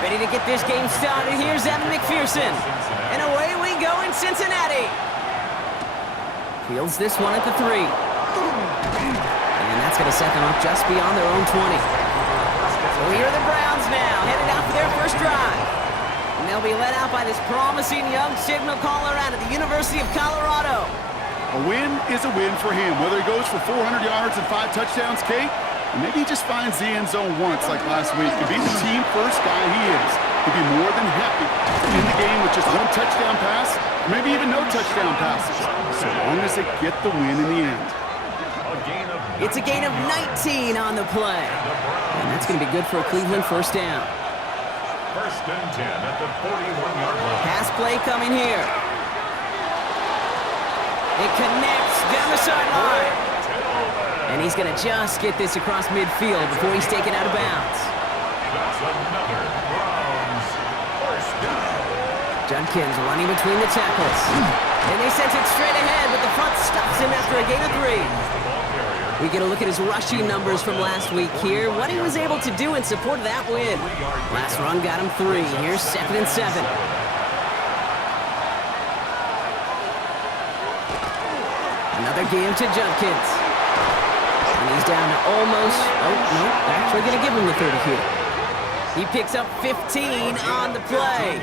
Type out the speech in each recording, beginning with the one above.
Ready to get this game started. Here's Evan McPherson. And away we go in Cincinnati. Fields this one at the 3. And that's going to set them up just beyond their own 20. So here are the Browns now, headed out for their first drive. And they'll be led out by this promising young signal caller out of the University of Colorado. A win is a win for him, whether he goes for 400 yards and 5 touchdowns, Kate, or maybe he just finds the end zone once like last week. To be the team first guy he is, he'd be more than happy to end the game with just 1 touchdown pass, or maybe even no touchdown passes, so long as they get the win in the end. It's a gain of 19 on the play. And that's going to be good for a Cleveland first down. First and 10 at the 41-yard line. Pass play coming here. It connects down the sideline. And he's going to just get this across midfield before he's taken out of bounds. That's another Browns first down. Judkins running between the tackles. And they sent it straight ahead, but the front stops him after a gain of 3. We get a look at his rushing numbers from last week here, what he was able to do in support of that win. Last run got him 3. Here's 2nd and 7. Another give to Judkins. And he's down to almost, oh, no, actually going to give him the 30 here. He picks up 15 on the play.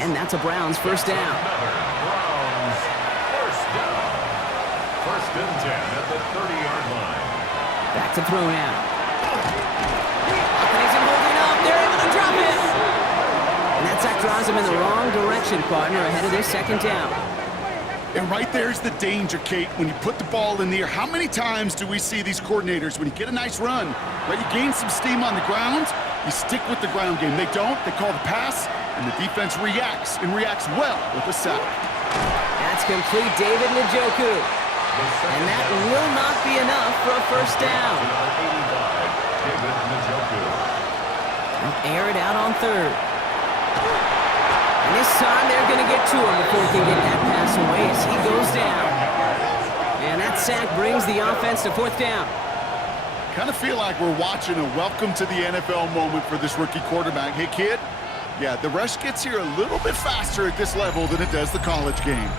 And that's a Browns first down. First and 10 at the 30-yard line. Back to throw now. Hawkins holding up. They're able to drop it. And that sack drives him in the wrong direction, partner, ahead of this 2nd down. And right there's the danger, Kate, when you put the ball in the air. How many times do we see these coordinators, when you get a nice run, right, you gain some steam on the ground, you stick with the ground game. They don't. They call the pass, and the defense reacts, and reacts well with a sack. That's complete, David Njoku. And that will not be enough for a first down. They'll air it out on 3rd. And this time they're going to get to him before he can get that pass away as he goes down. And that sack brings the offense to 4th down. Kind of feel like we're watching a welcome to the NFL moment for this rookie quarterback. Hey, kid, yeah, the rush gets here a little bit faster at this level than it does the college game.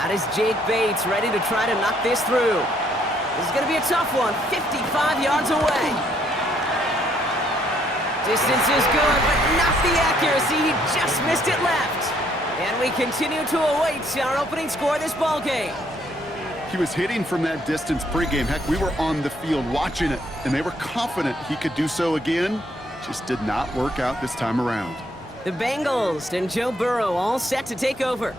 Out is Jake Bates, ready to try to knock this through. This is going to be a tough one, 55 yards away. Distance is good, but not the accuracy. He just missed it left. And we continue to await our opening score of this ball game. He was hitting from that distance pregame. Heck, we were on the field watching it, and they were confident he could do so again. Just did not work out this time around. The Bengals and Joe Burrow all set to take over.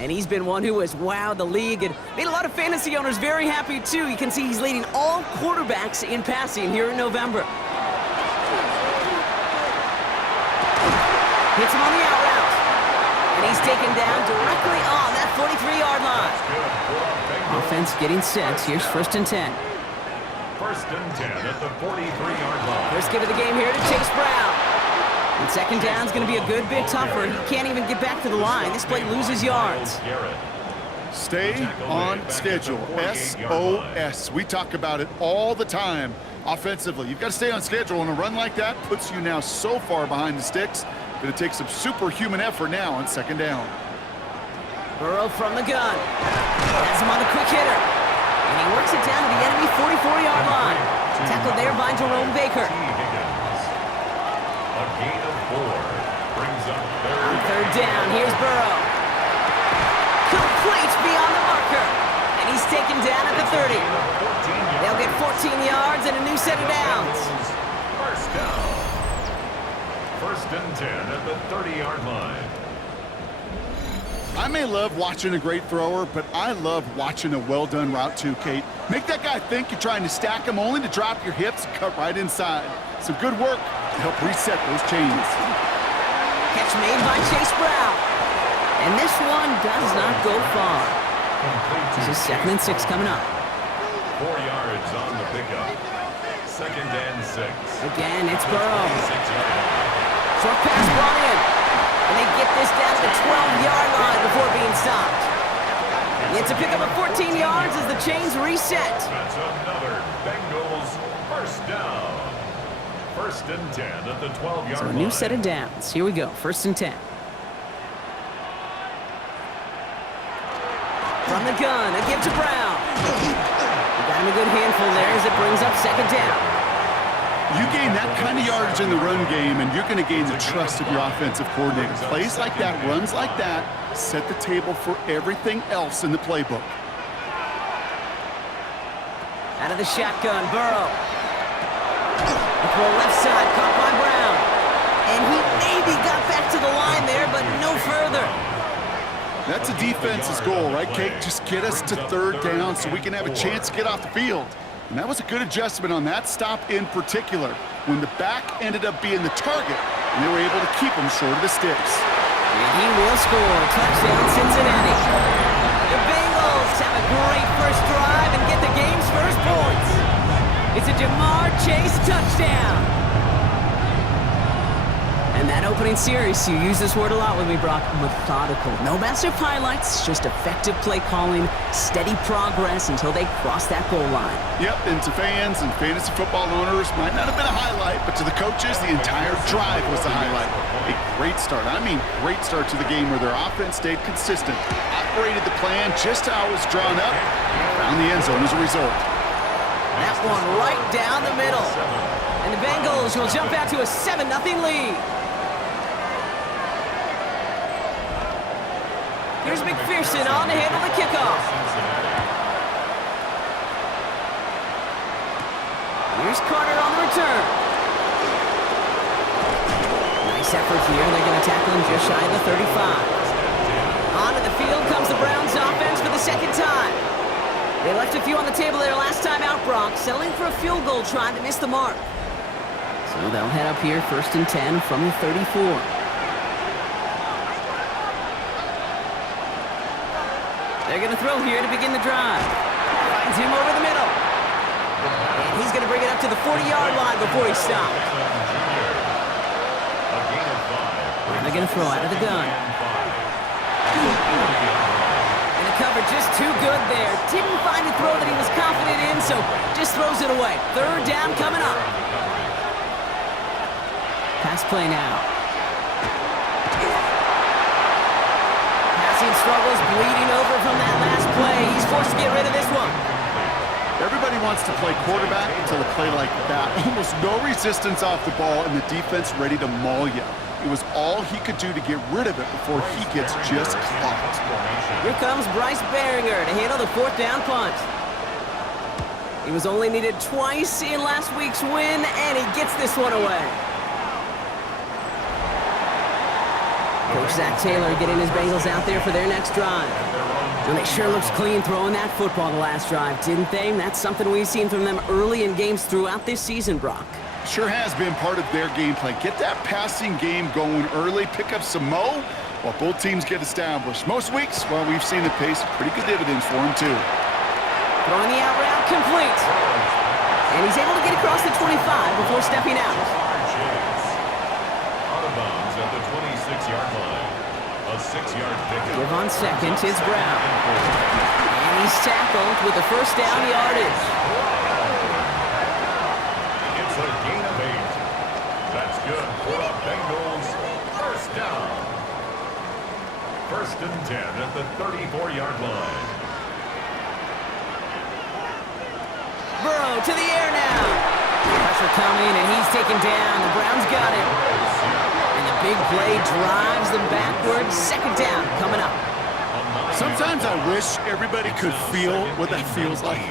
And he's been one who has wowed the league and made a lot of fantasy owners very happy, too. You can see he's leading all quarterbacks in passing here in November. Hits him on the out route. And he's taken down directly on that 43-yard line. Offense getting set. Here's 1st and 10. First and 10 at the 43-yard line. First give of the game here to Chase Brown. And 2nd down is going to be a good bit tougher. He can't even get back to the line. This play loses yards. Stay on schedule. SOS. We talk about it all the time offensively. You've got to stay on schedule, and a run like that puts you now so far behind the sticks. Going to take some superhuman effort now on 2nd down. Burrow from the gun. Has him on the quick hitter. And he works it down to the enemy 44-yard line. Tackled there by Jerome Baker. A gain of 4 brings up 3rd. On 3rd down, here's Burrow. Complete beyond the marker. And he's taken down at the 30. They'll get 14 yards and a new set of downs. First down. First and 10 at the 30-yard line. I may love watching a great thrower, but I love watching a well-done route too, Kate. Make that guy think you're trying to stack him only to drop your hips and cut right inside. Some good work to help reset those chains. Catch made by Chase Brown. And this one does not go far. This is 2nd and 6 coming up. 4 yards on the pickup. 2nd and 6. Again, it's Burrow. Short pass brought in. this down to the 12-yard line before being stopped. It's a pickup of 14 yards as the chains reset. That's another Bengals first down. First and 10 at the 12-yard So a line. new set of downs. Here we go, first and 10. From the gun, a give to Brown. Got him a good handful there as it brings up second down. You gain that kind of yardage in the run game, and you're going to gain the trust of your offensive coordinator. Plays like that, runs like that, set the table for everything else in the playbook. Out of the shotgun, Burrow. A throw left side, caught by Brown. And he maybe got back to the line there, but no further. That's a defense's goal, right, Kate? Just get us to third down so we can have a chance to get off the field. And that was a good adjustment on that stop in particular, when the back ended up being the target, and they were able to keep him short of the sticks. And he will score. Touchdown, Cincinnati. The Bengals have a great first drive and get the game's first points. It's a Jamar Chase touchdown. And that opening series, you use this word a lot with me, Brock, methodical. No massive highlights, just effective play calling, steady progress until they cross that goal line. Yep, and to fans and fantasy football owners, might not have been a highlight, but to the coaches, the entire drive was the highlight. A great start. I mean, great start to the game where their offense stayed consistent, operated the plan just how it was drawn up, and found the end zone as a result. That one right down the middle. And the Bengals will jump out to a 7-0 lead. Here's McPherson on to handle the kickoff. Here's Carter on the return. Nice effort here. They're going to tackle him just shy of the 35. Onto the field comes the Browns offense for the second time. They left a few on the table there last time out, Brock, settling for a field goal try that missed the mark. So they'll head up here first and 10 from the 34. They're going to throw here to begin the drive. Finds him over the middle. And he's going to bring it up to the 40-yard line before he's stopped. And they're going to throw out of the gun. And the cover just too good there. Didn't find a throw that he was confident in, so just throws it away. Third down coming up. Pass play now. Struggles bleeding over from that last play. He's forced to get rid of this one. Everybody wants to play quarterback until a play like that. Almost no resistance off the ball and the defense ready to maul you. It was all he could do to get rid of it before he gets just clocked. Here comes Bryce Behringer to handle the fourth down punt. He was only needed twice in last week's win, and he gets this one away. Coach Zach Taylor getting his Bengals out there for their next drive. And they sure looks clean throwing that football the last drive, didn't they? And that's something we've seen from them early in games throughout this season, Brock. Sure has been part of their game plan. Get that passing game going early, pick up some mo, while both teams get established. Most weeks, well, we've seen it pay some pretty good dividends for them, too. Throwing the out route complete. And he's able to get across the 25 before stepping out. At the 26-yard line. A 6-yard pickup. Give on second is Brown. And he's tackled with the first down yardage. It's a gain of 8. That's good for the Bengals. First down. First and 10 at the 34-yard line. Burrow to the air now. Pressure coming, and he's taken down. The Browns got him. Big play drives them backwards. Second down coming up. Sometimes I wish everybody could feel what that feels like.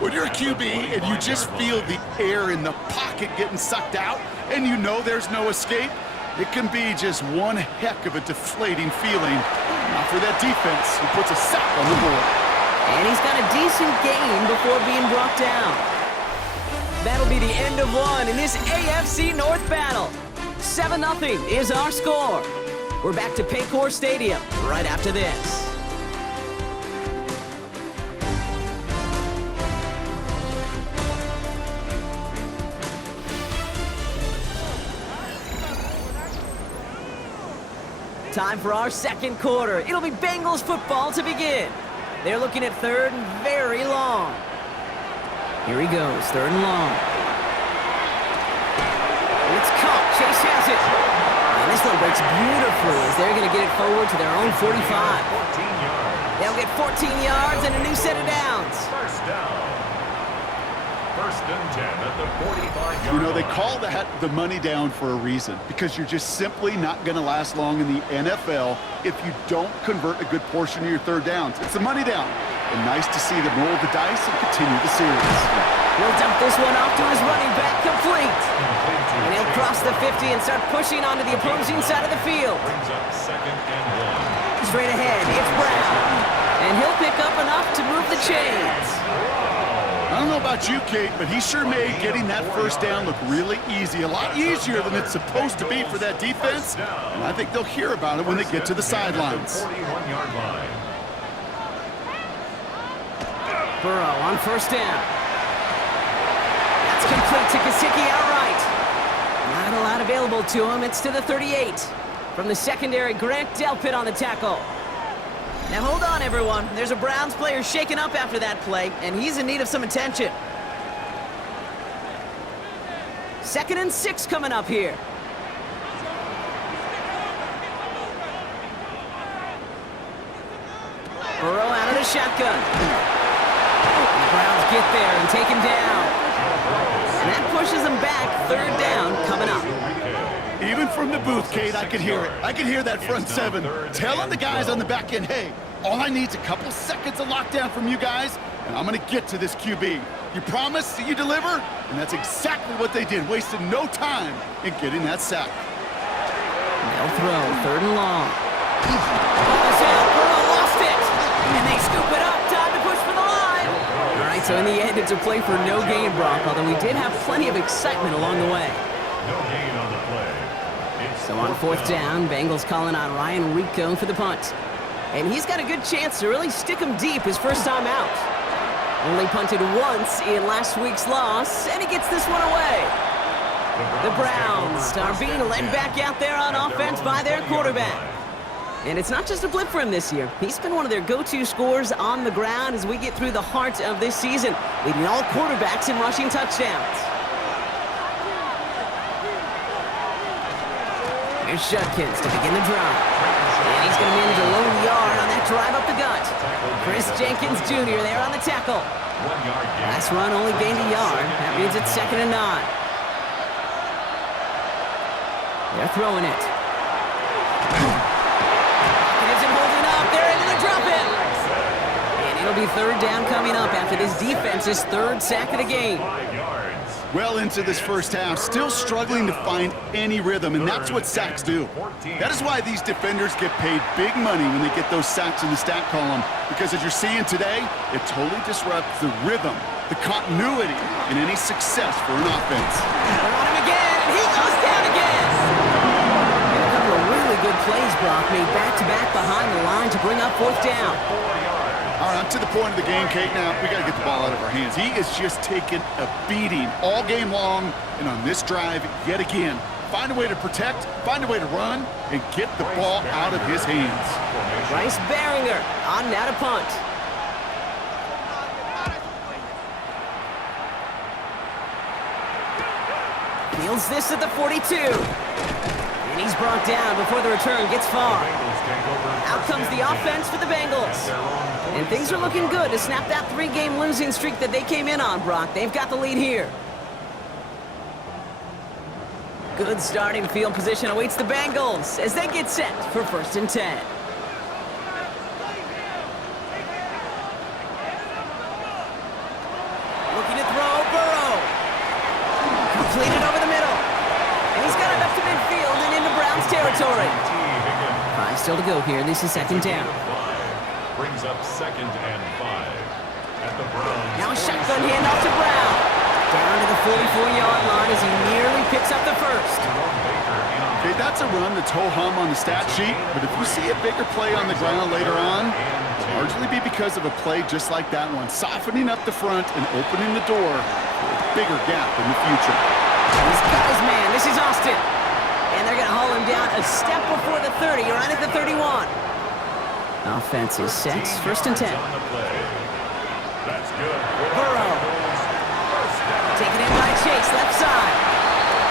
When you're a QB and you just feel the air in the pocket getting sucked out and you know there's no escape, it can be just one heck of a deflating feeling. Not for that defense who puts a sack on the board. And he's got a decent gain before being brought down. That'll be the end of one in this AFC North battle. 7-0 is our score. We're back to Paycor Stadium right after this. Time for our second quarter. It'll be Bengals football to begin. They're looking at third and very long. Here he goes, third and long. It's caught. Chase has it. And this one breaks beautifully as they're going to get it forward to their own 45. They'll get 14 yards and a new set of downs. First down. First and 10 at the 45-yard line. You know, they call that the money down for a reason, because you're just simply not going to last long in the NFL if you don't convert a good portion of your third downs. It's the money down. And nice to see them roll the dice and continue the series. He'll dump this one off to his running back, complete. And he'll cross the 50 and start pushing onto the opposing side of the field. Brings up second and 1. Straight ahead, it's Brown. And he'll pick up enough to move the chains. I don't know about you, Kate, but he sure made getting that first down look really easy. A lot easier than it's supposed to be for that defense. And I think they'll hear about it when they get to the sidelines. 41-yard line. Burrow on first down. That's complete to Gesicki outright. Not a lot available to him. It's to the 38. From the secondary, Grant Delpit on the tackle. Now hold on, everyone. There's a Browns player shaken up after that play, and he's in need of some attention. 2nd and 6 coming up here. Burrow out of the shotgun. The Browns get there and take him down. And that pushes them back. 3rd down coming up. Even from the booth, Kate, I could hear it. I could hear that front seven telling the guys on the back end, hey, all I need is a couple seconds of lockdown from you guys, and I'm going to get to this QB. You promise that you deliver? And that's exactly what they did, wasted no time in getting that sack. They'll throw, 3rd and long. Ball is out, Burrow lost it, and they scoop it up, time to push for the line. All right, so in the end, it's a play for no gain, Brock, although we did have plenty of excitement along the way. No gain on the play. So on 4th down, Bengals calling on Ryan Rico for the punt. And he's got a good chance to really stick him deep his first time out. Only punted once in last week's loss, and he gets this one away. The Browns are being led back out there on offense by their quarterback. And it's not just a blip for him this year. He's been one of their go-to scorers on the ground as we get through the heart of this season, leading all quarterbacks in rushing touchdowns. Here's Judkins to begin the drive. And he's going to manage a lone yard on that drive up the gut. Chris Jenkins Jr. there on the tackle. 1 yard gain. Last run only gained a yard. That means it's 2nd and 9. They're throwing it. It isn't holding up. They're able to drop it. And it'll be 3rd down coming up after this defense's 3rd sack of the game. 5 yards. Well into this first half, still struggling to find any rhythm, and that's what sacks do. That is why these defenders get paid big money when they get those sacks in the stat column, because as you're seeing today, it totally disrupts the rhythm, the continuity, and any success for an offense. They're on him again, and he goes down again. And a couple of really good plays, Brock, made back-to-back behind the line to bring up 4th down. All right, I'm to the point of the game, Kate. Now, we got to get the ball out of our hands. He is just taking a beating all game long, and on this drive, yet again, find a way to protect, find a way to run, and get the ball out of his hands. Bryce Baringer on now to punt. Fields this at the 42. And he's brought down before the return gets far. Out comes the offense for the Bengals. And things are looking good to snap that 3-game losing streak that they came in on, Brock. They've got the lead here. Good starting field position awaits the Bengals as they get set for 1st and 10. Looking to throw, Burrow. Completed over the middle. And he's got enough to midfield and into Browns territory. 5 still to go here. This is 2nd down. Brings up 2nd and 5 at the Browns. Now a shotgun handoff to Brown. Down to the 44-yard line as he nearly picks up the first. Okay, that's a run that's ho-hum on the stat sheet, but if you see a bigger play on the ground later on, it'll largely be because of a play just like that one, softening up the front and opening the door for a bigger gap in the future. He's got his man. This is Austin. And they're going to haul him down a step before the 30, right at the 31. Offense is set. First and 10. That's good. Burrow. Taken in by Chase, left side.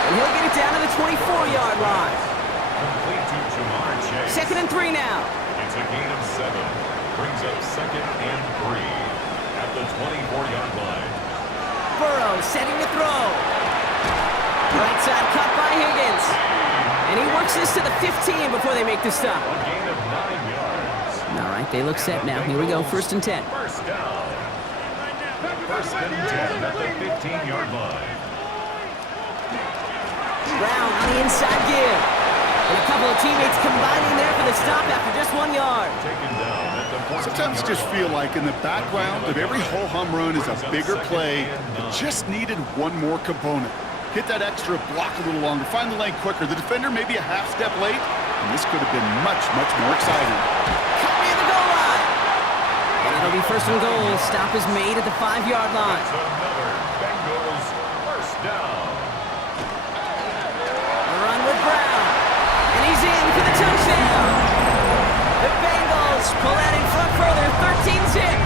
And he'll get it down to the 24-yard line. Complete to Jamar Chase. Second and 3 now. It's a gain of 7. Brings up second and 3 at the 24-yard line. Burrow setting to throw. Right side cut by Higgins. And he works this to the 15 before they make the stop. A gain of 9 yards. All right, they look set now. Here we go, first and 10. First down. First and 10 at the 15-yard line. Brown on the inside give. And a couple of teammates combining there for the stop after just 1 yard. Taken down at the 14-yard Sometimes you just feel like in the background of every ho-hum run is a bigger play that just needed one more component. Hit that extra block a little longer, find the lane quicker. The defender may be a half step late, and this could have been much, much more exciting. Cut me at the goal line. And it'll be first and goal. Stop is made at the 5-yard line. That's another Bengals first down. A run with Brown. And he's in for the touchdown. The Bengals pull out in front further, 13-zip.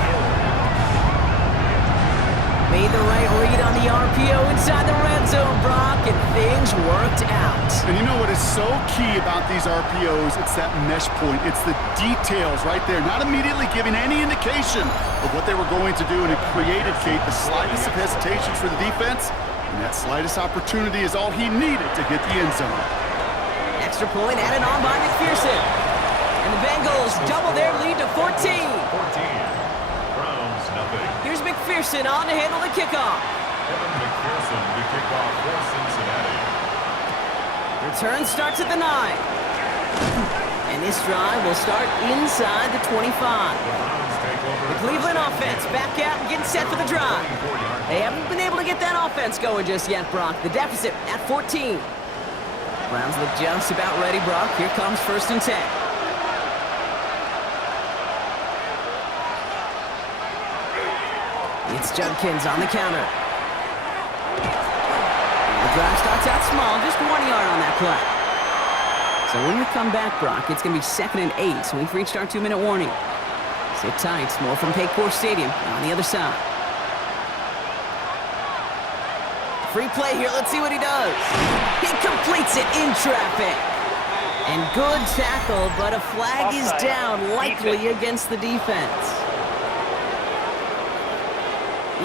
Made the right read on the RPO inside the red zone, Brock, and things worked out. And you know what is so key about these RPOs? It's that mesh point. It's the details right there, not immediately giving any indication of what they were going to do, and it created, Kate, the slightest of hesitations for the defense, and that slightest opportunity is all he needed to hit the end zone. Extra point added on by McPherson. And the Bengals double their lead to 14. 14. Browns, nothing. Here's McPherson on to handle the kickoff. Evan McPherson to kick off for Cincinnati. Return starts at the 9. And this drive will start inside the 25. Browns take over. The Cleveland offense back out and getting set for the drive. They haven't been able to get that offense going just yet, Brock. The deficit at 14. Browns look just about ready, Brock. Here comes first and 10. It's Judkins on the counter. The drive starts out small, just 1 yard on that play. So when we come back, Brock, it's going to be second and 8, so we've reached our 2-minute warning. Sit tight, more from Paycor Stadium on the other side. Free play here, let's see what he does. He completes it in traffic. And good tackle, but a flag is down, likely against the defense.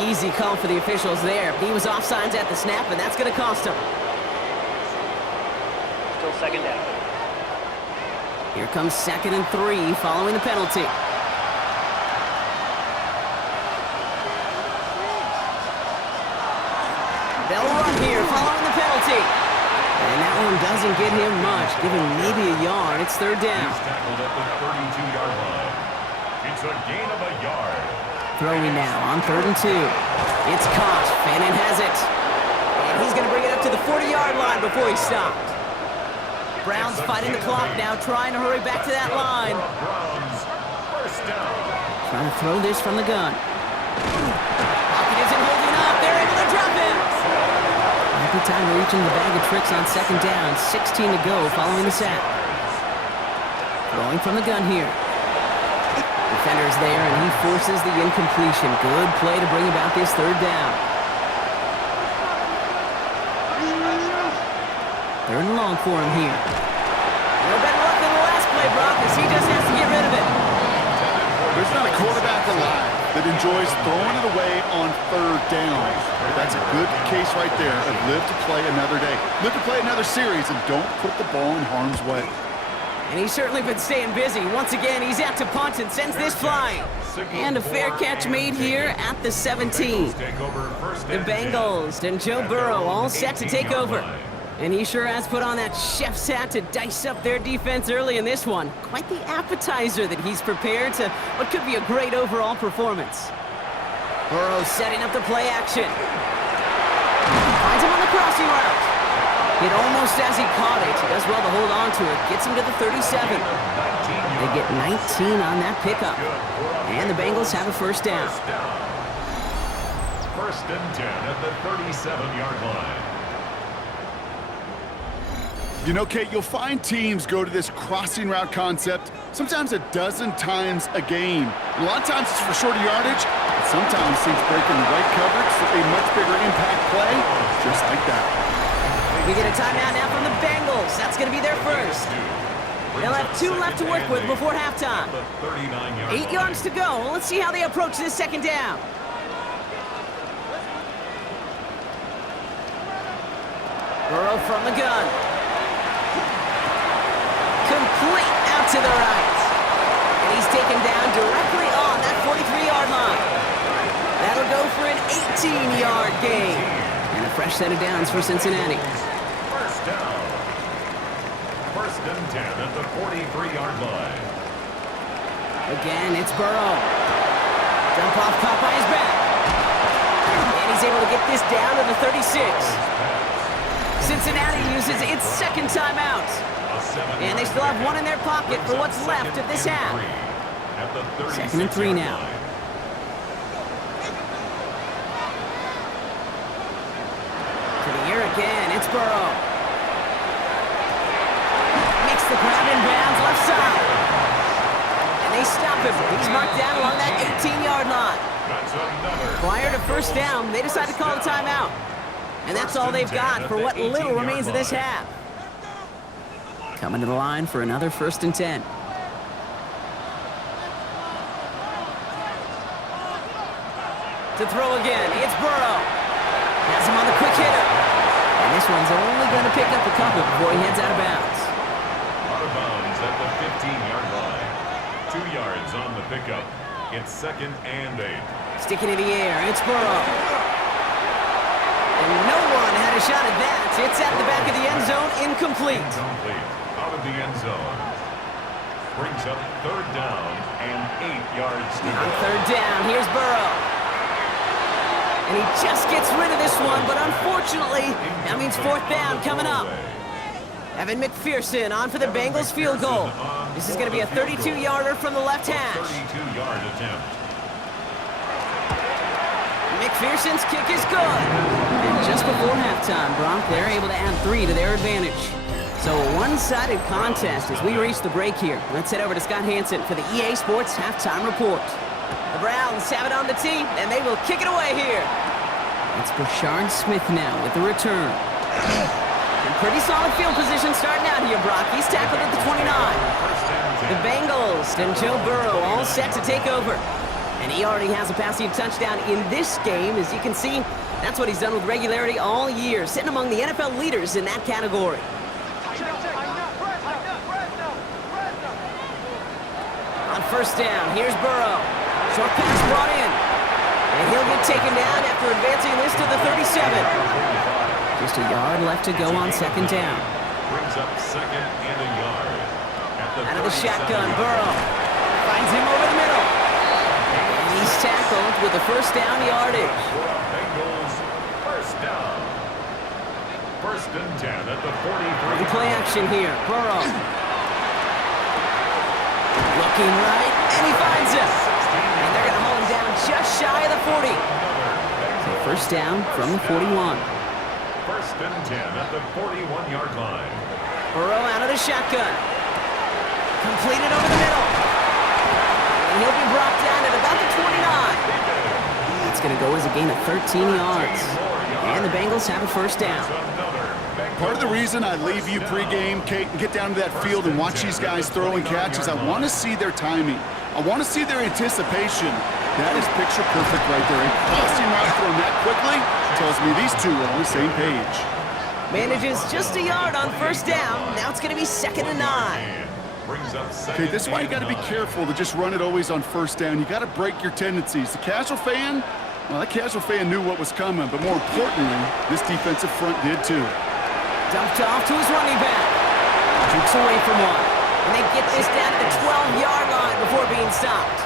Easy call for the officials there. He was offsides at the snap, and that's going to cost him. Still second down. Here comes second and 3 following the penalty. They'll run here following the penalty. And that one doesn't get him much, give him maybe a yard. It's third down. He's tackled at the 32-yard line. It's a gain of a yard. Throwing now on third and 2. It's caught. Fannin has it. And he's going to bring it up to the 40-yard line before he stopped. Browns fighting the clock now, trying to hurry back to that line. Browns first down. Trying to throw this from the gun. Pocket isn't holding up. They're able to drop him. Happy time reaching the bag of tricks on second down. 16 to go following the sack. Throwing from the gun here. Defender's there, and he forces the incompletion. Good play to bring about this third down. Third and long for him here. No better luck than the last play, Brock, as he just has to get rid of it. There's not a quarterback alive that enjoys throwing it away on third down. But that's a good case right there of live to play another day. Live to play another series, and don't put the ball in harm's way. And he's certainly been staying busy. Once again, he's out to punt and sends this flying. And a fair catch made here at the 17. The Bengals and Joe Burrow all set to take over. And he sure has put on that chef's hat to dice up their defense early in this one. Quite the appetizer that he's prepared to what could be a great overall performance. Burrow setting up the play action. Finds him on the crossing route. Hit almost as he caught it. He does well to hold on to it. Gets him to the 37. They get 19 on that pickup. And the Bengals have a first down. First and 10 at the 37-yard line. You know, Kate, you'll find teams go to this crossing route concept sometimes a dozen times a game. A lot of times it's for shorter yardage, but sometimes teams break in the right coverage for a much bigger impact play, just like that. We get a timeout now from the Bengals. That's going to be their first. They'll have 2 left to work with before halftime. 8 yards to go. Let's see how they approach this second down. Burrow from the gun. Complete out to the right. And he's taken down directly on that 43-yard line. That'll go for an 18-yard gain. And a fresh set of downs for Cincinnati. First down. First and 10 at the 43-yard line. Again, it's Burrow. Jump off caught by his back. And he's able to get this down to the 36. Cincinnati uses its second timeout. And they still have 1 in their pocket for what's left of this half. 2nd and 3 now. To the air again, it's Burrow. Makes the grab in bounds left side. And they stop him. He's marked down along that 18-yard line. Prior to first down, they decide to call a timeout. And that's all they've got for what little remains of this half. Coming to the line for another 1st and 10. To throw again, it's Burrow. Has him on the quick hitter. And this one's only going to pick up a couple before he heads out of bounds. Out of bounds at the 15-yard line. 2 yards on the pickup. It's 2nd and 8. Sticking in the air, it's Burrow. And no one had a shot at that. It's at the back of the end zone, incomplete. Incomplete. Out of the end zone. Brings up 3rd down and 8 yards to go. On 3rd down, here's Burrow. And he just gets rid of this one, but unfortunately, that means 4th down coming up. Evan McPherson on for the Bengals field goal. This is going to be a 32-yarder from the left hash. 32-yard attempt. McPherson's kick is good. And just before halftime, Bronk, they're able to add 3 to their advantage. So a one-sided contest as we reach the break here. Let's head over to Scott Hansen for the EA Sports Halftime Report. The Browns have it on the tee, and they will kick it away here. It's Brashard Smith now with the return. And pretty solid field position starting out here, Brock. He's tackled at the 29. The Bengals and Joe Burrow all set to take over. And he already has a passing touchdown in this game. As you can see, that's what he's done with regularity all year, sitting among the NFL leaders in that category. On first down, here's Burrow. Short pass brought in. And he'll get taken down after advancing this to the 37. Just a yard left to go on 2nd down. Brings up 2nd and a yard. Out of the shotgun, Burrow finds him over the middle. And he's tackled with the 1st down yardage. Bengals, 1st down. 1st and 10 at the 43. Play action here, Burrow. Looking right, and he finds him. And they're going to hold him down just shy of the 40. So 1st down from the 41. 1st and 10 at the 41-yard line. Burrow out of the shotgun. Completed over the middle. And he'll be brought down at about the 29. It's going to go as a gain of 13 yards. And the Bengals have a 1st down. Part of the reason I leave you pregame, Kate, and get down to that field and watch these guys throw and catch is I want to see their timing. I want to see their anticipation. That is picture perfect right there. A crossing route thrown that quickly tells me these two are on the same page. Manages just a yard on 1st down. Now it's going to be 2nd and 9. Okay, this is why you got to be careful to just run it always on 1st down. You got to break your tendencies. The casual fan, well, that casual fan knew what was coming, but more importantly, this defensive front did too. Dumped off to his running back. Jukes away from one. And they get this down to the 12-yard line before being stopped.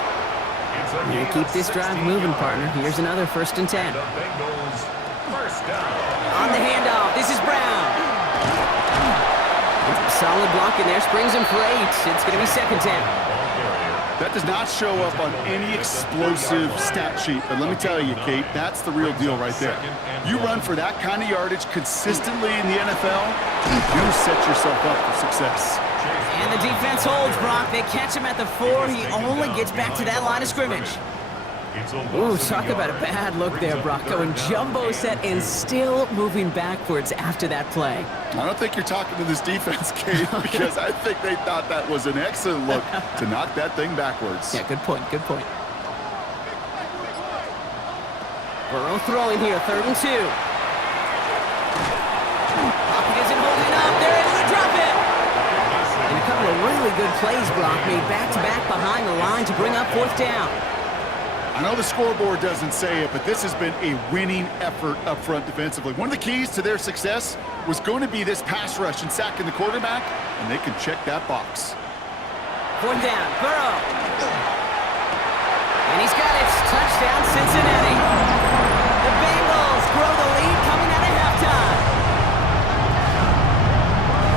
You're going to keep this drive moving, partner. Here's another 1st and 10. On the handoff, this is Brown. Solid block in there, springs him for 8. It's going to be 2nd down. That does not show up on any explosive stat sheet, but let me tell you, Kate, that's the real deal right there. You run for that kind of yardage consistently in the NFL, you do set yourself up for success. And the defense holds, Brock. They catch him at the 4. He only gets back to that line of scrimmage. Ooh, talk about a bad look there, Brock. Going jumbo set and still moving backwards after that play. I don't think you're talking to this defense, Kate, because I think they thought that was an excellent look to knock that thing backwards. Yeah, good point, good point. Burrow throwing here, 3rd and 2. Pocket isn't holding up. They're able to drop it. And a couple of really good plays, Brock, made back-to-back behind the line to bring up 4th down. I know the scoreboard doesn't say it, but this has been a winning effort up front defensively. One of the keys to their success was going to be this pass rush and sacking the quarterback, and they can check that box. 4th down, Burrow. And he's got it. Touchdown, Cincinnati. The Bengals grow the lead coming out of halftime.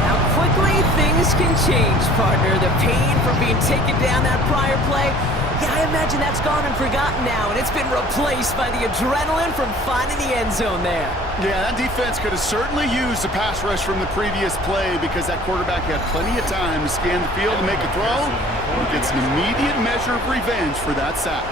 How quickly things can change, partner. The pain from being taken down that prior play, yeah, I imagine that's gone and forgotten now, and it's been replaced by the adrenaline from finding the end zone there. Yeah, that defense could have certainly used the pass rush from the previous play because that quarterback had plenty of time to scan the field and make a throw. He gets an immediate measure of revenge for that sack.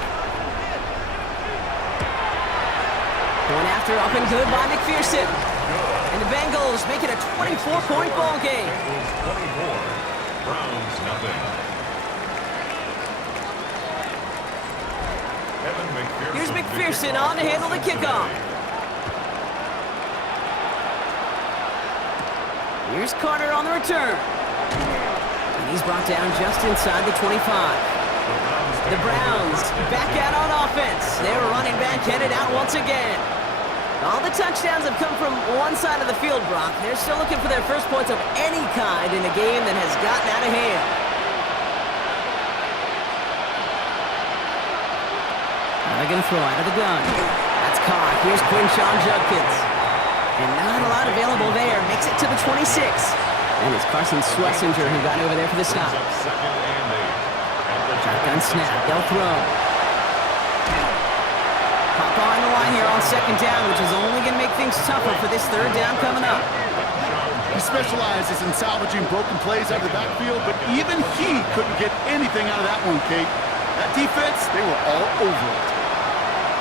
Going after up and good by McPherson. And the Bengals make it a 24-point ball game. 24, Browns nothing. Here's McPherson on to handle the kickoff. Here's Carter on the return. And he's brought down just inside the 25. The Browns back out on offense. They're running back, headed out once again. All the touchdowns have come from one side of the field, Brock. They're still looking for their first points of any kind in a game that has gotten out of hand. They're going to throw out of the gun. That's caught. Here's Quinshawn Judkins. And not a lot available there. Makes it to the 26. And it's Carson Schlesinger who got over there for the stop. Shotgun snap. They'll throw. Pop on the line here on 2nd down, which is only going to make things tougher for this 3rd down coming up. He specializes in salvaging broken plays out of the backfield, but even he couldn't get anything out of that one, Kate. That defense, they were all over it.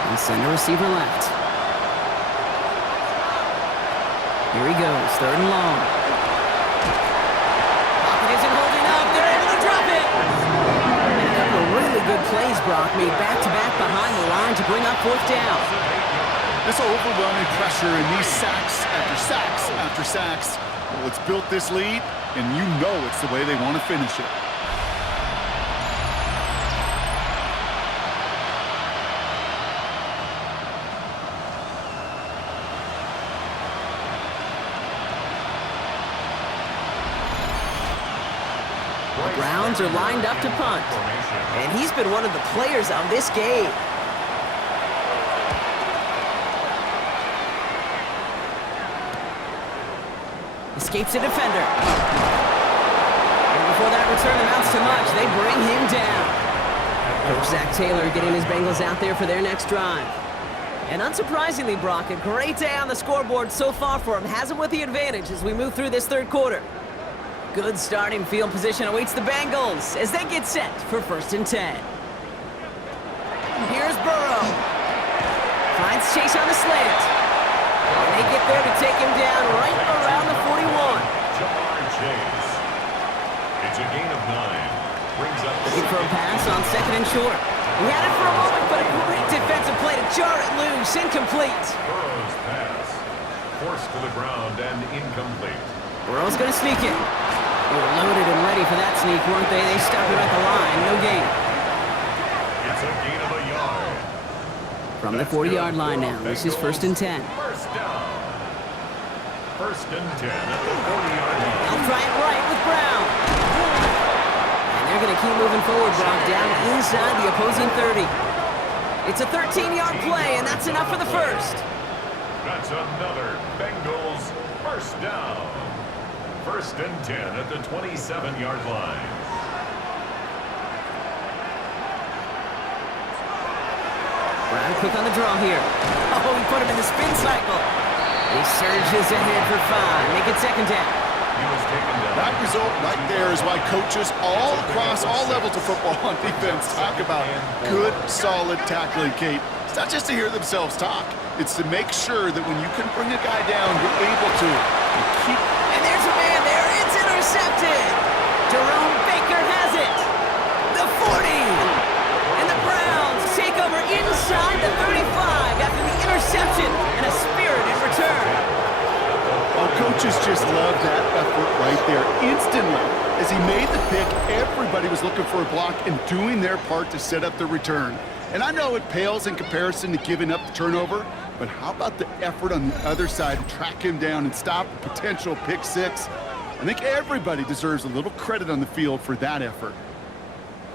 And send a receiver left. Here he goes, 3rd and long. Pocket isn't holding up. They're able to drop it. And a couple of really good plays, Brock, made back-to-back behind the line to bring up 4th down. This overwhelming pressure and these sacks after sacks after sacks, well, it's built this lead, and you know it's the way they want to finish it. The Browns are lined up to punt. And he's been one of the players of this game. Escapes a defender. And before that return amounts to much, they bring him down. Coach Zach Taylor getting his Bengals out there for their next drive. And unsurprisingly, Brock, a great day on the scoreboard so far for him. Has him with the advantage as we move through this 3rd quarter. Good starting field position awaits the Bengals as they get set for 1st and 10. Here's Burrow. Finds Chase on the slant. And they get there to take him down right around the 41. Jamar Chase. It's a gain of 9. Brings up Looking for a pass on 2nd and short. He had it for a moment, but a great defensive play to jar it loose. Incomplete. Burrow's pass. Forced to the ground and incomplete. Burrow's going to sneak it. They were loaded and ready for that sneak, weren't they? They stopped it at the line. No gain. It's a gain of a yard. From the 40-yard line now. This is 1st and 10. First down. 1st and 10 at the 40-yard line. They'll try it right with Brown. And they're going to keep moving forward, Brown, down inside the opposing 30. It's a 13-yard play, and that's enough for the first. That's another Bengals first down. 1st and 10 at the 27-yard line. Brown quick on the draw here. Oh, he put him in the spin cycle. He surges ahead for 5. Make it second down. He was taken down. That result right there is why coaches all across all levels of football on defense talk about good, solid tackling, Kate. It's not just to hear themselves talk. It's to make sure that when you can bring a guy down, you're able to. And there's a man there. It's intercepted. Jerome Baker has it. The 40. And the Browns take over inside the 35 after the interception and a spirited return. Oh, coaches just love that effort right there. Instantly, as he made the pick, everybody was looking for a block and doing their part to set up the return. And I know it pales in comparison to giving up the turnover, but how about the effort on the other side to track him down and stop a potential pick 6? I think everybody deserves a little credit on the field for that effort.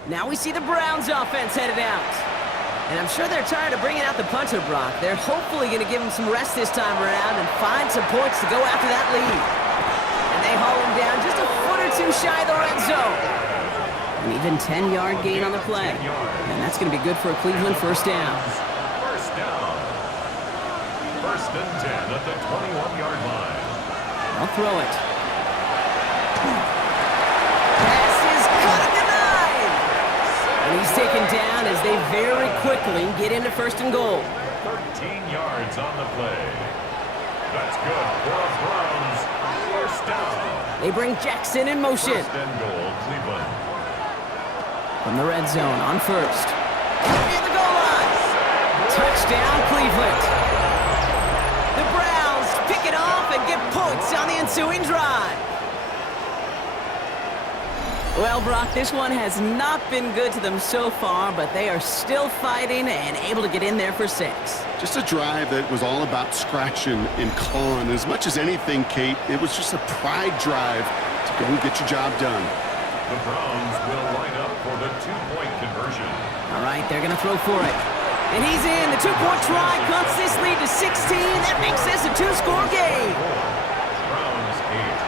Now we see the Browns offense headed out. And I'm sure they're tired of bringing out the punter, Brock. They're hopefully going to give him some rest this time around and find some points to go after that lead. And they haul him down just a foot or two shy of the red zone. An even 10-yard gain on the play. And that's going to be good for a Cleveland first down. First down. First and 10 at the 21-yard line. I'll throw it. Pass is caught at the 9. And he's taken down as they very quickly get into first and goal. 13 yards on the play. That's good for a Browns first down. They bring Jackson in motion. First and goal, Cleveland. From the red zone on first. Near the goal line. Touchdown, Cleveland. The Browns pick it off and get points on the ensuing drive. Well, Brock, this one has not been good to them so far, but they are still fighting and able to get in there for 6. Just a drive that was all about scratching and clawing. As much as anything, Kate, it was just a pride drive to go and get your job done. The Browns will line up for the 2-point conversion. All right, they're going to throw for it. And he's in. The 2-point try cuts this lead to 16. That makes this a 2-score game. Browns 8.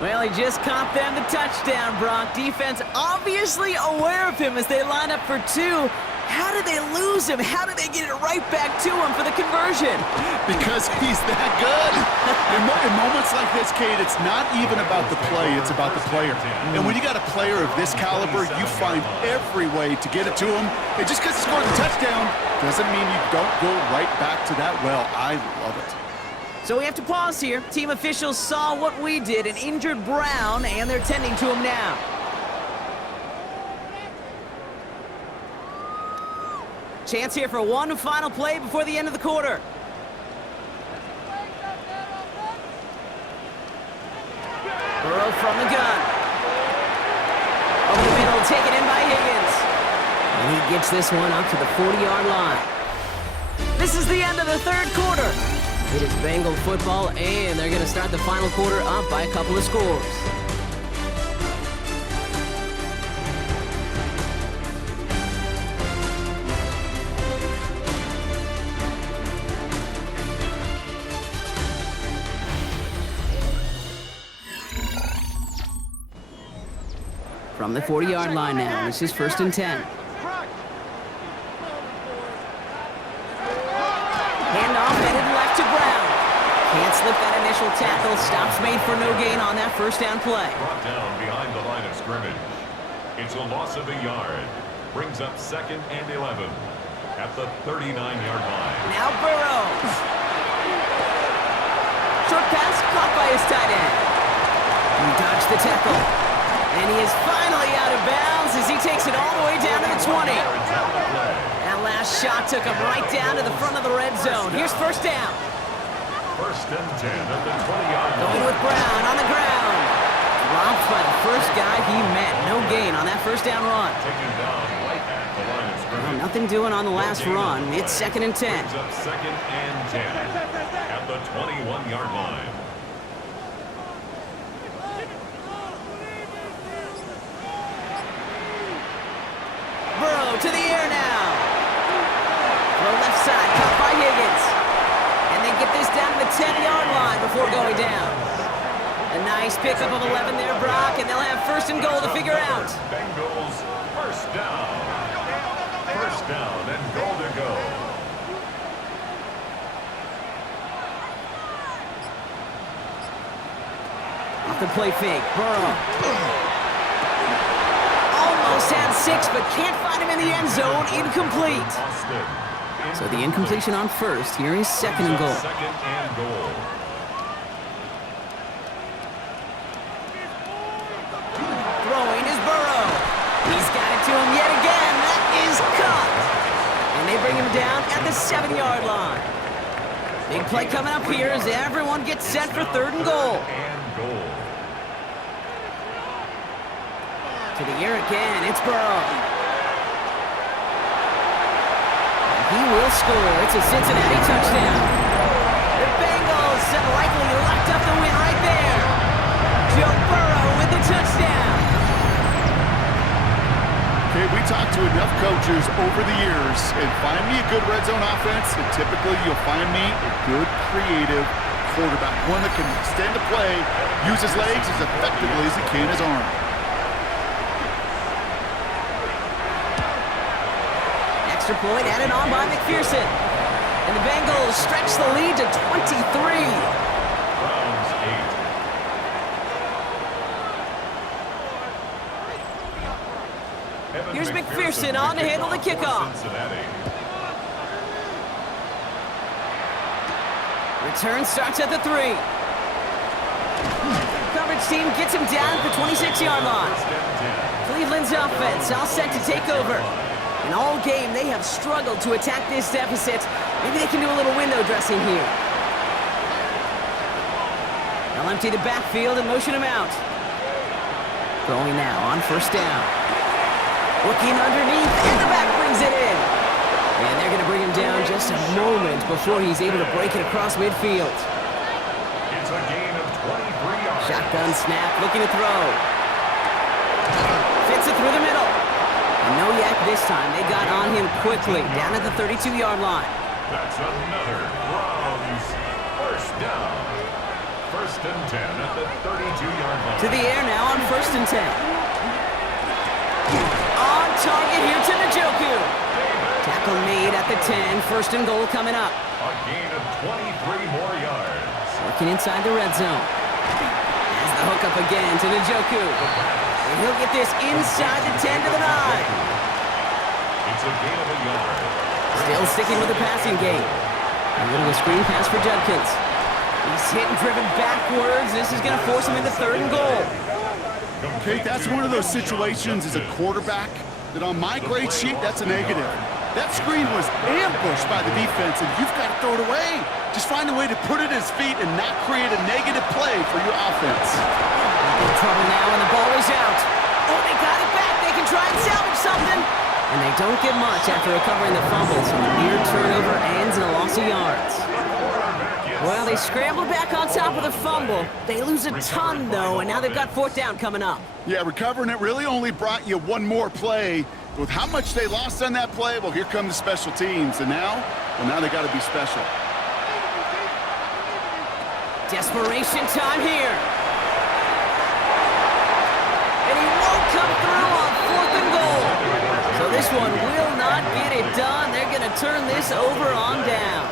Well, he just caught them the touchdown, Brock. Defense obviously aware of him as they line up for 2. How did they lose him? How did they get it right back to him for the conversion? Because he's that good. In moments like this, Kate, it's not even about the play, it's about the player. And when you got a player of this caliber, you find every way to get it to him. And just because he scored the touchdown doesn't mean you don't go right back to that well. I love it. So we have to pause here. Team officials saw what we did, an injured Brown, and they're tending to him now. Chance here for one final play before the end of the quarter. Burrow from the gun. Over the middle, taken in by Higgins. And he gets this one up to the 40-yard line. This is the end of the third quarter. It is Bengal football, and they're going to start the final quarter up by a couple of scores. From the 40-yard line now, this is first and 10. Handoff headed left to Brown. Can't slip that initial tackle. Stops made for no gain on that first down play. Brought down behind the line of scrimmage. It's a loss of a yard. Brings up second and 11 at the 39-yard line. Now Burrow. Short pass caught by his tight end. He dodged the tackle. And he is finally out of bounds as he takes it all the way down to the 20. That last shot took him right down to the front of the red zone. Here's first down. First and 10 at the 20-yard line. Going with Brown on the ground. Dropped by the first guy he met. No gain on that first down run. Taken down right at the line of scrimmage. Nothing doing on the last run. It's 2nd and 10. Brings up 2nd and 10 at the 21-yard line. Burrow to the air now. Throw left side, caught by Higgins. And they get this down to the 10-yard line before going down. A nice pickup of 11 there, Brock, and they'll have 1st and goal to figure out. Bengals first down. First down and goal to go. Off the play fake, Burrow. Almost had 6, but can't find him in the end zone. Incomplete. So the incompletion on 1st. Here is 2nd and goal. 2nd and goal. Throwing is Burrow. He's got it to him yet again. That is caught. And they bring him down at the 7-yard line. Big play coming up here as everyone gets set for 3rd and goal. To the air again, it's Burrow. And he will score. It's a Cincinnati touchdown. The Bengals have likely locked up the win right there. Joe Burrow with the touchdown. Okay, we talked to enough coaches over the years, and find me a good red zone offense, and typically you'll find me a good creative quarterback, one that can extend the play, use his legs as effectively as he can his arm. Extra point added on by McPherson. And the Bengals stretch the lead to 23. Browns 8. Here's McPherson on to handle the kickoff. Return starts at the 3. Coverage team gets him down at the 26-yard line. Cleveland's offense all set to take over. And all game, they have struggled to attack this deficit. Maybe they can do a little window dressing here. They'll empty the backfield and motion him out. Throwing now on 1st down. Looking underneath, and the back brings it in. And they're going to bring him down just a moment before he's able to break it across midfield. It's a gain of 23 yards. Shotgun snap, looking to throw. Fits it through the middle. And no yak this time. They got on him quickly, down at the 32-yard line. That's another Browns first down. 1st and 10 at the 32-yard line. To the air now on 1st and 10. On target here to Njoku. Tackle made at the 10. 1st and goal coming up. A gain of 23 more yards. Working inside the red zone. As the hook up again to Njoku. And he'll get this inside the 10 to the 9. It's a gain of a yard. Still sticking with the passing game. A little screen pass for Judkins. He's hit and driven backwards. This is going to force him into 3rd and goal. Okay, that's one of those situations as a quarterback that on my grade sheet, that's a negative. That screen was ambushed by the defense, and you've got to throw it away. Just find a way to put it at his feet and not create a negative play for your offense. In trouble now, and the ball is out. Oh, they got it back. They can try and salvage something. And they don't get much after recovering the fumble, so a near turnover ends in a loss of yards. Well, they scrambled back on top of the fumble. They lose a ton, though, and now they've got 4th down coming up. Yeah, recovering it really only brought you one more play. With how much they lost on that play, well, here come the special teams. And now they got to be special. Desperation time here. And he won't come through on 4th and goal. So this one will not get it done. They're going to turn this over on down.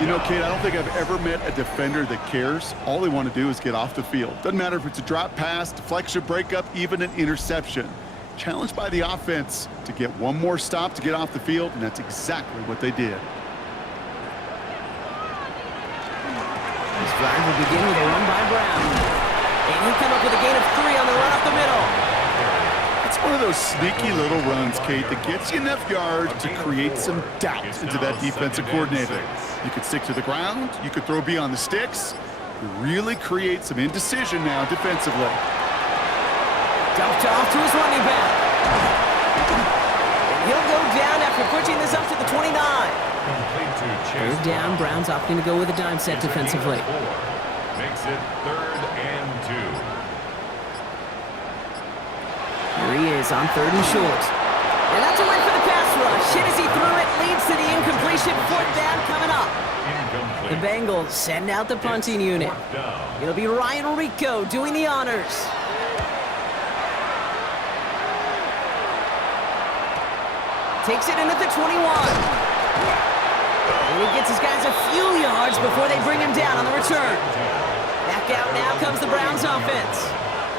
You know, Kate, I don't think I've ever met a defender that cares. All they want to do is get off the field. Doesn't matter if it's a drop pass, deflection, breakup, even an interception. Challenged by the offense to get one more stop to get off the field, and that's exactly what they did. This drive will begin with a run by Brown. And he'll come up with a gain of 3 on the run up the middle. It's one of those sneaky little runs, Kate, that gets you enough yards to create some doubt into that defensive coordinator. You could stick to the ground. You could throw beyond the sticks. You really create some indecision now defensively. Dumped off to his running back. He'll go down after pushing this up to the 29. Complete to Chase. Third down, Browns opting to go with a dime set defensively. Makes it 3rd and 2. Here he is on 3rd and short. And that's a win for the pass rush. Hit as he threw it, leads to the incompletion. 4th down coming up. Incomplete. The Bengals send out the punting unit. 4th down. It'll be Ryan Rico doing the honors. Takes it in at the 21. And he gets his guys a few yards before they bring him down on the return. Back out now comes the Browns offense.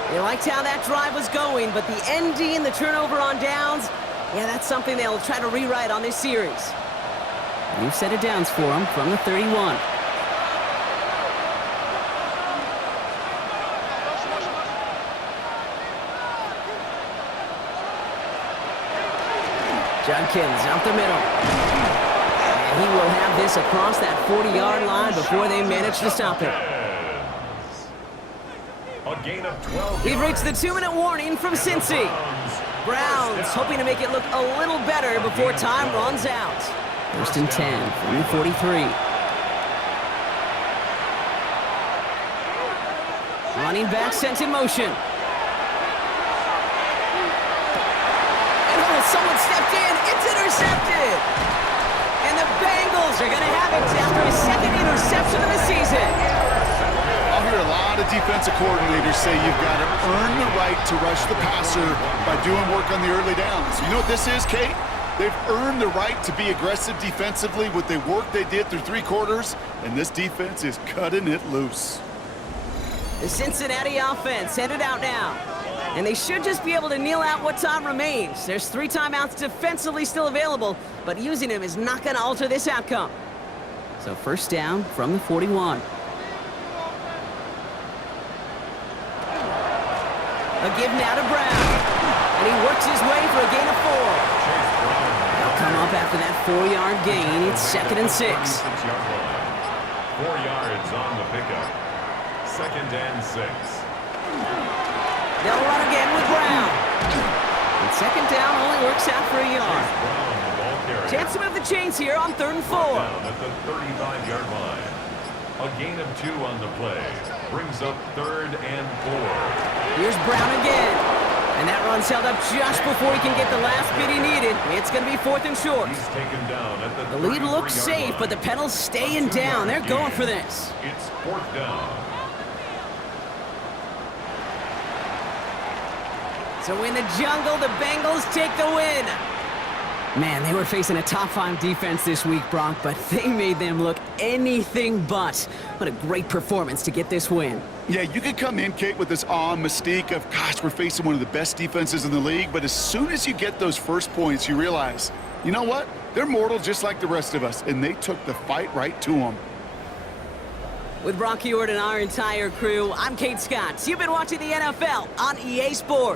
They liked how that drive was going, but the ND and the turnover on downs, yeah, that's something they'll try to rewrite on this series. New set of downs for them from the 31. Judkins up the middle. And he will have this across that 40-yard line before they manage to stop it. A gain of 12 We've reached the 2-minute warning from Cincy. Browns hoping to make it look a little better before time runs out. 1st and 10 from the 43. Running back sent in motion. Someone stepped in. It's intercepted. And the Bengals are going to have it after his 2nd interception of the season. I'll hear a lot of defensive coordinators say you've got to earn the right to rush the passer by doing work on the early downs. You know what this is, Kate? They've earned the right to be aggressive defensively with the work they did through 3 quarters, and this defense is cutting it loose. The Cincinnati offense headed out now. And they should just be able to kneel out what time remains. There's 3 timeouts defensively still available, but using them is not going to alter this outcome. So 1st down from the 41. A give now to Brown. And he works his way for a gain of 4. They'll come up after that 4-yard gain. It's 2nd and 6. 4 yards on the pickup. 2nd and 6. They'll run again with Brown. And 2nd down only works out for a yard. Chance to move the chains here on 3rd and 4. Down at the 35-yard line. A gain of 2 on the play. Brings up 3rd and 4. Here's Brown again. And that run's held up just before he can get the last bit he needed. It's going to be 4th and short. He's taken down at the lead looks safe, but the pedals staying down. They're going for this. It's 4th down. So in the jungle, the Bengals take the win. Man, they were facing a top 5 defense this week, Brock, but they made them look anything but. What a great performance to get this win. Yeah, you could come in, Kate, with this awe and mystique of, gosh, we're facing one of the best defenses in the league, but as soon as you get those first points, you realize, you know what? They're mortal just like the rest of us, and they took the fight right to them. With Brock Ewart and our entire crew, I'm Kate Scott. You've been watching the NFL on EA Sports.